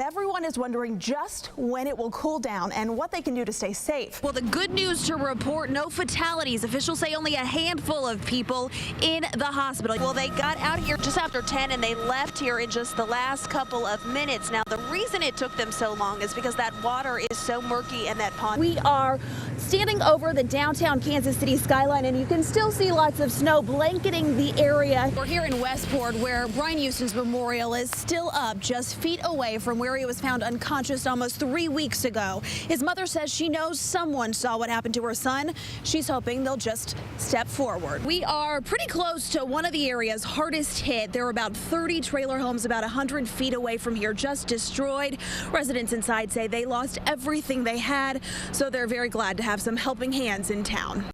Everyone is wondering just when it will cool down and what they can do to stay safe. Well, the good news to report, no fatalities. Officials say only a handful of people in the hospital. Well, they got out here just after 10 and they left here in just the last couple of minutes. Now, the reason it took them so long is because that water is so murky and that pond. We are standing over the downtown Kansas City skyline, and you can still see lots of snow blanketing the area. We're here in Westport, where Brian Houston's memorial is still up just feet away from where he was found unconscious almost 3 weeks ago. His mother says she knows someone saw what happened to her son. She's hoping they'll just step forward. We are pretty close to one of the areas hardest hit. There are about 30 trailer homes about 100 feet away from here just destroyed. Residents inside say they lost everything they had, so they're very glad to have some helping hands in town.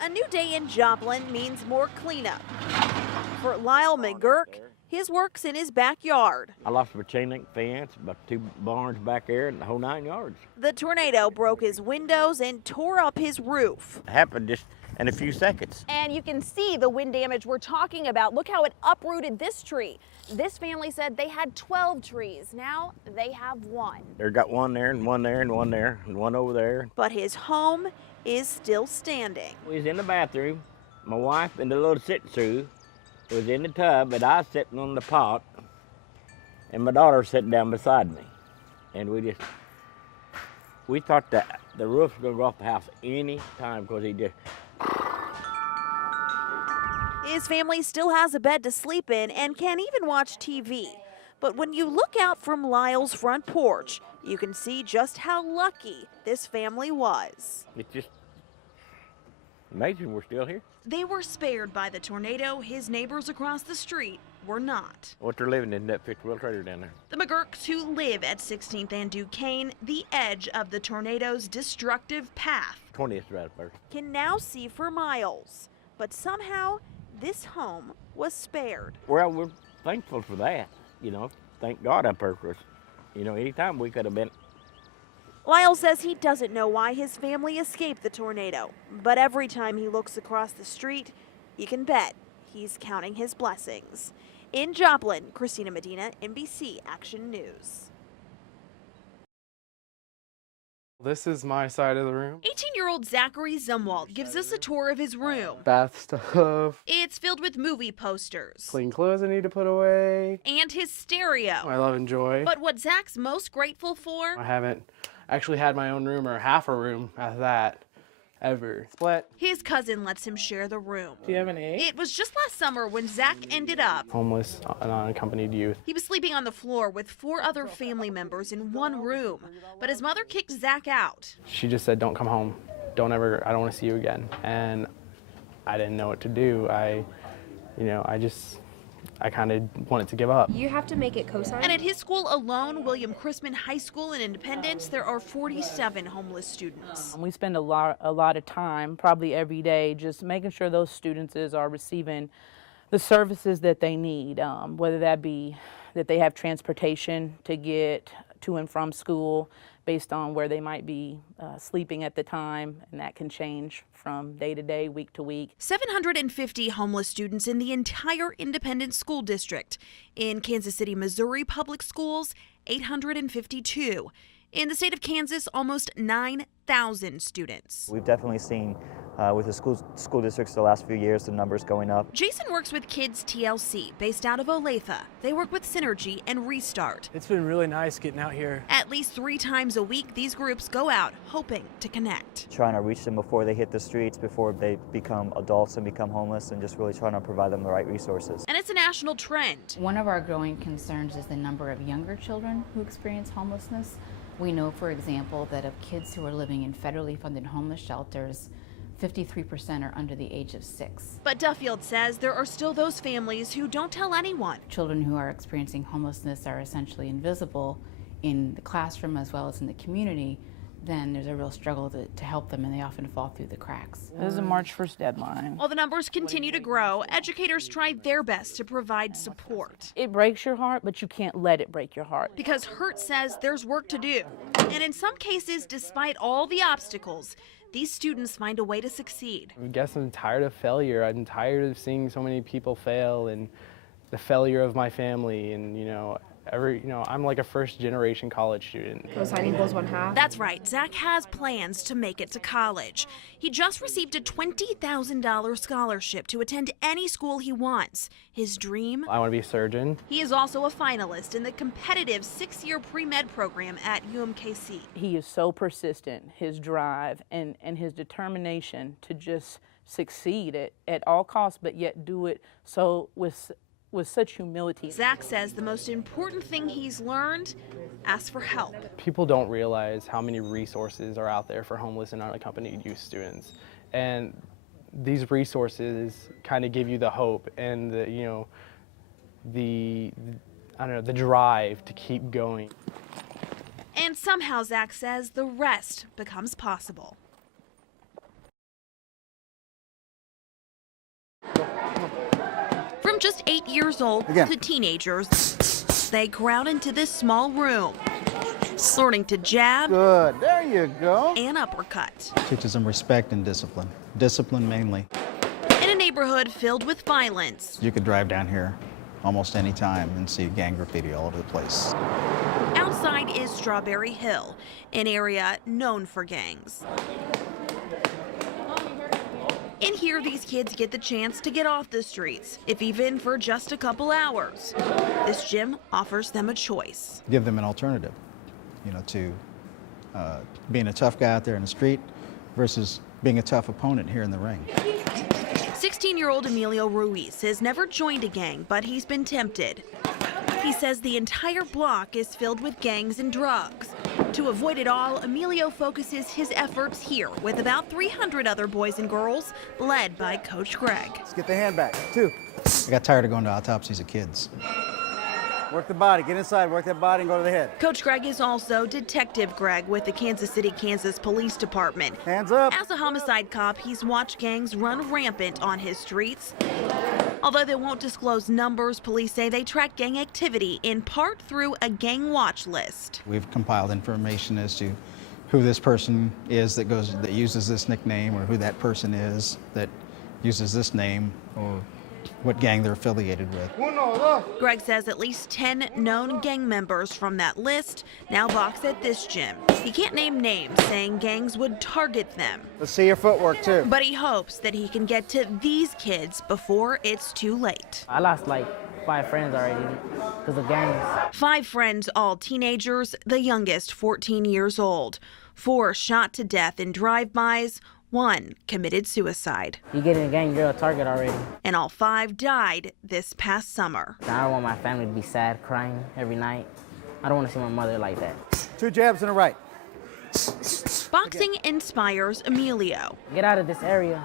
A new day in Joplin means more cleanup. For Lyle McGurk, his work's in his backyard. I lost my chain link fence, about 2 barns back there, and the whole 9 yards. The tornado broke his windows and tore up his roof. It happened just in a few seconds. And you can see the wind damage we're talking about. Look how it uprooted this tree. This family said they had 12 trees. Now they have 1. They got one there, and one there, and one there, and one over there. But his home is still standing. We was in the bathroom. My wife in the little sit-through was in the tub, and I was sitting on the pot, and my daughter sitting down beside me. And we thought that the roof was gonna go off the house any time, because he just. His family still has a bed to sleep in and can even watch TV. But when you look out from Lyle's front porch, you can see just how lucky this family was. It's just amazing we're still here. They were spared by the tornado. His neighbors across the street were not. What they're living in that fifth-wheel trailer down there. The McGurks, who live at 16th and Duquesne, the edge of the tornado's destructive path, 20th right first, can now see for miles. But somehow, this home was spared. Well, we're thankful for that. You know, thank God up here, because, you know, anytime we could have been. Lyle says he doesn't know why his family escaped the tornado, but every time he looks across the street, you can bet he's counting his blessings. In Joplin, Christina, Medina, NBC Action News. This is my side of the room. 18-year-old Zachary Zumwalt gives us a tour of his room. Bath stuff. It's filled with movie posters. Clean clothes I need to put away. And his stereo. I love and joy. But what Zach's most grateful for? I haven't actually had my own room or half a room at that ever. Split. His cousin lets him share the room. Do you have an A? It was just last summer when Zach ended up Homeless and unaccompanied youth. He was sleeping on the floor with 4 other family members in one room, but his mother kicked Zach out. She just said, don't come home. I don't want to see you again. And I didn't know what to do. I kind of wanted to give up. You have to make it cosign. And at his school alone, William Chrisman High School in Independence, there are 47 homeless students. We spend a lot of time, probably every day, just making sure those students are receiving the services that they need, whether that be that they have transportation to get to and from school based on where they might be sleeping at the time, and that can change from day to day, week to week. 750 homeless students in the entire Independent School District. In Kansas City, Missouri public schools, 852. In the state of Kansas, almost 9,000 students. We've definitely seen with the school districts the last few years, the numbers going up. Jason works with Kids TLC, based out of Olathe. They work with Synergy and Restart. It's been really nice getting out here. At least 3 times a week, these groups go out hoping to connect. Trying to reach them before they hit the streets, before they become adults and become homeless, and just really trying to provide them the right resources. And it's a national trend. One of our growing concerns is the number of younger children who experience homelessness. We know, for example, that of kids who are living in federally funded homeless shelters, 53% are under the age of 6. But Duffield says there are still those families who don't tell anyone. Children who are experiencing homelessness are essentially invisible in the classroom as well as in the community. Then there's a real struggle to help them, and they often fall through the cracks. This is a March 1st deadline. While the numbers continue to grow, educators try their best to provide support. It breaks your heart, but you can't let it break your heart. Because Hurt says there's work to do. And in some cases, despite all the obstacles, these students find a way to succeed. I guess I'm tired of failure. I'm tired of seeing so many people fail and the failure of my family, and I'm like a first-generation college student. That's right, Zach has plans to make it to college. He just received a $20,000 scholarship to attend any school he wants. His dream? I want to be a surgeon. He is also a finalist in the competitive 6-year pre-med program at UMKC. He is so persistent, his drive and his determination to just succeed at all costs, but yet do it so with such humility. Zach says the most important thing he's learned, ask for help. People don't realize how many resources are out there for homeless and unaccompanied youth students. And these resources kind of give you the hope and the drive to keep going. And somehow, Zach says, the rest becomes possible. From just 8 years old to teenagers, they crowd into this small room, learning to jab. Good, there you go. And uppercut. Teaches them respect and discipline. Discipline mainly. In a neighborhood filled with violence. You could drive down here almost any time and see gang graffiti all over the place. Outside is Strawberry Hill, an area known for gangs. In here, these kids get the chance to get off the streets, if even for just a couple hours. This gym offers them a choice. Give them an alternative, to being a tough guy out there in the street versus being a tough opponent here in the ring. 16-year-old Emilio Ruiz has never joined a gang, but he's been tempted. He says the entire block is filled with gangs and drugs. To avoid it all, Emilio focuses his efforts here with about 300 other boys and girls, led by Coach Greg. Let's get the hand back, 2. I got tired of going to autopsies of kids. Work the body, get inside, work that body and go to the head. Coach Greg is also Detective Greg with the Kansas City, Kansas Police Department. Hands up. As a homicide cop, he's watched gangs run rampant on his streets. Although they won't disclose numbers, police say they track gang activity in part through a gang watch list. We've compiled information as to who this person is that uses this nickname, or who that person is that uses this name, or what gang they're affiliated with. Greg says at least 10 known gang members from that list now box at this gym. He can't name names, saying gangs would target them. Let's see your footwork too. But he hopes that he can get to these kids before it's too late. I lost like 5 friends already because of gangs. 5 friends, all teenagers, the youngest 14 years old. 4 shot to death in drive-bys. 1 committed suicide. You get in a gang, you're a target already. And all 5 died this past summer. I don't want my family to be sad, crying every night. I don't want to see my mother like that. 2 jabs and a right. Boxing inspires Emilio. Get out of this area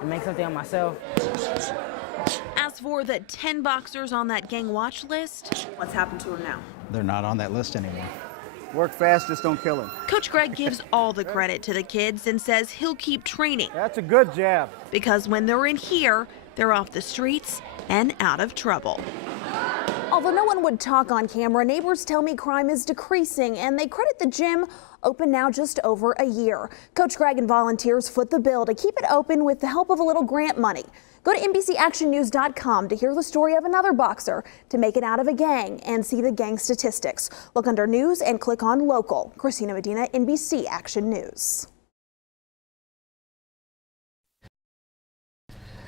and make something of myself. As for the 10 boxers on that gang watch list, what's happened to them now? They're not on that list anymore. Work fast, just don't kill him. Coach Greg gives all the credit to the kids and says he'll keep training. That's a good jab. Because when they're in here, they're off the streets and out of trouble. Although no one would talk on camera, neighbors tell me crime is decreasing, and they credit the gym, open now just over a year. Coach Greg and volunteers foot the bill to keep it open with the help of a little grant money. Go to NBCActionNews.com to hear the story of another boxer to make it out of a gang and see the gang statistics. Look under News and click on Local. Christina Medina, NBC Action News.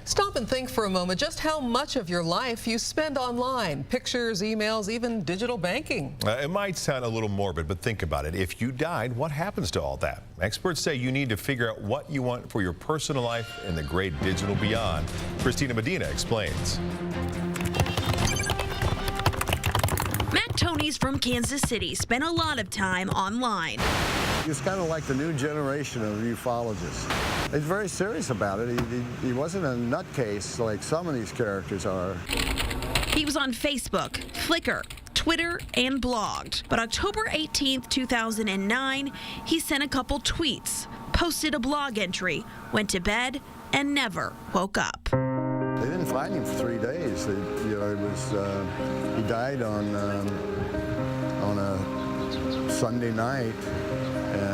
Stop and think for a moment just how much of your life you spend online. Pictures, emails, even digital banking. It might sound a little morbid, but think about it. If you died, what happens to all that? Experts say you need to figure out what you want for your personal life in the great digital beyond. Christina Medina explains. Matt Toney's from Kansas City spent a lot of time online. He's kind of like the new generation of ufologists. He's very serious about it. He wasn't a nutcase like some of these characters are. He was on Facebook, Flickr, Twitter, and blogged. But October 18th, 2009, he sent a couple tweets, posted a blog entry, went to bed, and never woke up. They didn't find him for 3 days. He died on a Sunday night,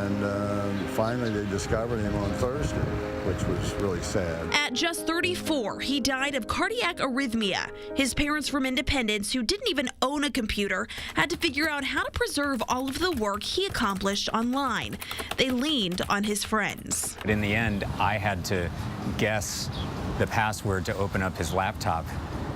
and finally they discovered him on Thursday, which was really sad. At just 34, he died of cardiac arrhythmia. His parents from Independence, who didn't even own a computer, had to figure out how to preserve all of the work he accomplished online. They leaned on his friends. But in the end, I had to guess the password to open up his laptop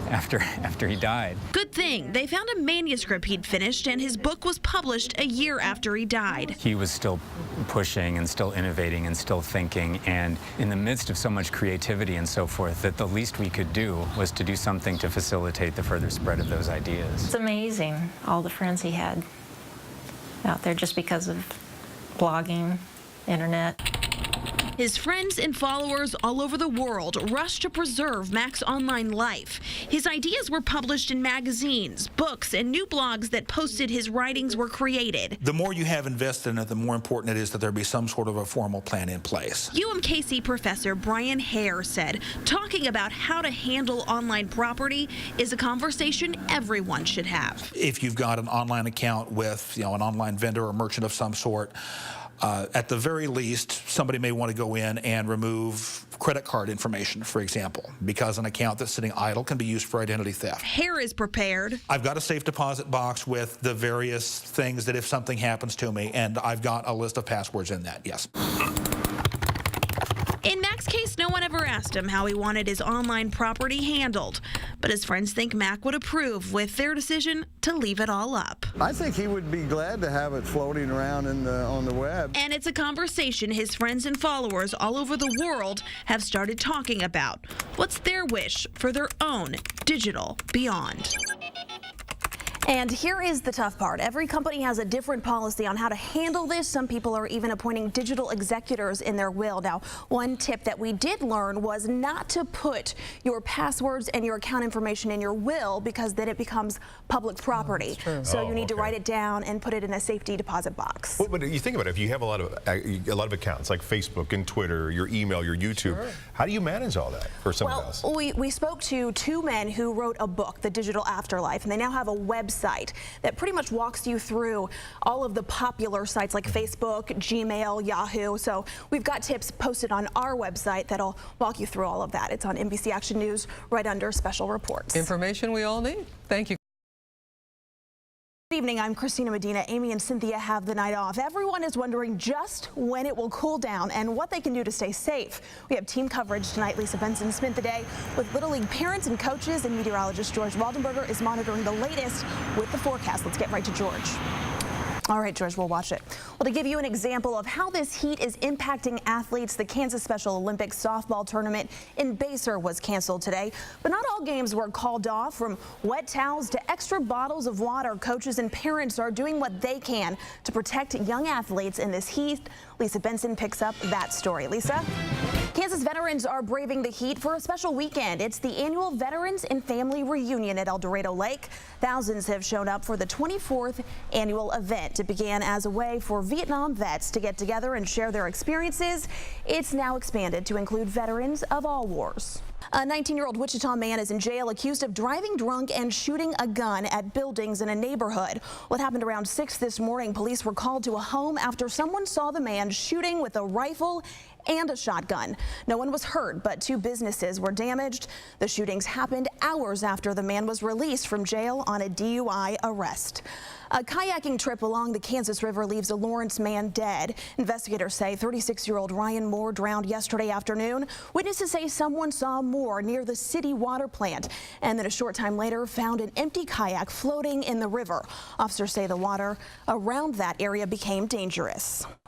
after he died. Good thing they found a manuscript he'd finished, and his book was published a year after he died. He was still pushing and still innovating and still thinking, and in the midst of so much creativity and so forth, that the least we could do was to do something to facilitate the further spread of those ideas. It's amazing, all the friends he had out there just because of blogging, internet. His friends and followers all over the world rushed to preserve Mac's online life. His ideas were published in magazines, books, and new blogs that posted his writings were created. The more you have invested in it, the more important it is that there be some sort of a formal plan in place. UMKC professor Brian Hare said, talking about how to handle online property is a conversation everyone should have. If you've got an online account with, an online vendor or merchant of some sort, at the very least, somebody may want to go in and remove credit card information, for example, because an account that's sitting idle can be used for identity theft. Hare is prepared. I've got a safe deposit box with the various things that if something happens to me, and I've got a list of passwords in that, yes. In Mac's case, no one ever asked him how he wanted his online property handled, but his friends think Mac would approve with their decision to leave it all up. I think he would be glad to have it floating around on the web. And it's a conversation his friends and followers all over the world have started talking about. What's their wish for their own digital beyond? And here is the tough part. Every company has a different policy on how to handle this. Some people are even appointing digital executors in their will. Now, one tip that we did learn was not to put your passwords and your account information in your will, because then it becomes public property. So you need to write it down and put it in a safety deposit box. Well, but you think about it, if you have a lot of accounts like Facebook and Twitter, your email, your YouTube, how do you manage all that for someone else? We spoke to two men who wrote a book, The Digital Afterlife, and they now have a website that pretty much walks you through all of the popular sites like Facebook, Gmail, Yahoo. So we've got tips posted on our website that'll walk you through all of that. It's on NBC Action News right under Special Reports. Information we all need. Thank you. Good evening, I'm Christina Medina. Amy and Cynthia have the night off. Everyone is wondering just when it will cool down and what they can do to stay safe. We have team coverage tonight. Lisa Benson spent the day with Little League parents and coaches, and meteorologist George Waldenberger is monitoring the latest with the forecast. Let's get right to George. All right, George, we'll watch it. Well, to give you an example of how this heat is impacting athletes, the Kansas Special Olympics softball tournament in Baser was canceled today. But not all games were called off. From wet towels to extra bottles of water, coaches and parents are doing what they can to protect young athletes in this heat. Lisa Benson picks up that story. Lisa? Kansas veterans are braving the heat for a special weekend. It's the annual Veterans and Family Reunion at El Dorado Lake. Thousands have shown up for the 24th annual event. It began as a way for Vietnam vets to get together and share their experiences. It's now expanded to include veterans of all wars. A 19-year-old Wichita man is in jail accused of driving drunk and shooting a gun at buildings in a neighborhood. What happened around 6 this morning? Police were called to a home after someone saw the man shooting with a rifle and a shotgun. No one was hurt, but 2 businesses were damaged. The shootings happened hours after the man was released from jail on a DUI arrest. A kayaking trip along the Kansas River leaves a Lawrence man dead. Investigators say 36-year-old Ryan Moore drowned yesterday afternoon. Witnesses say someone saw Moore near the city water plant and then a short time later found an empty kayak floating in the river. Officers say the water around that area became dangerous.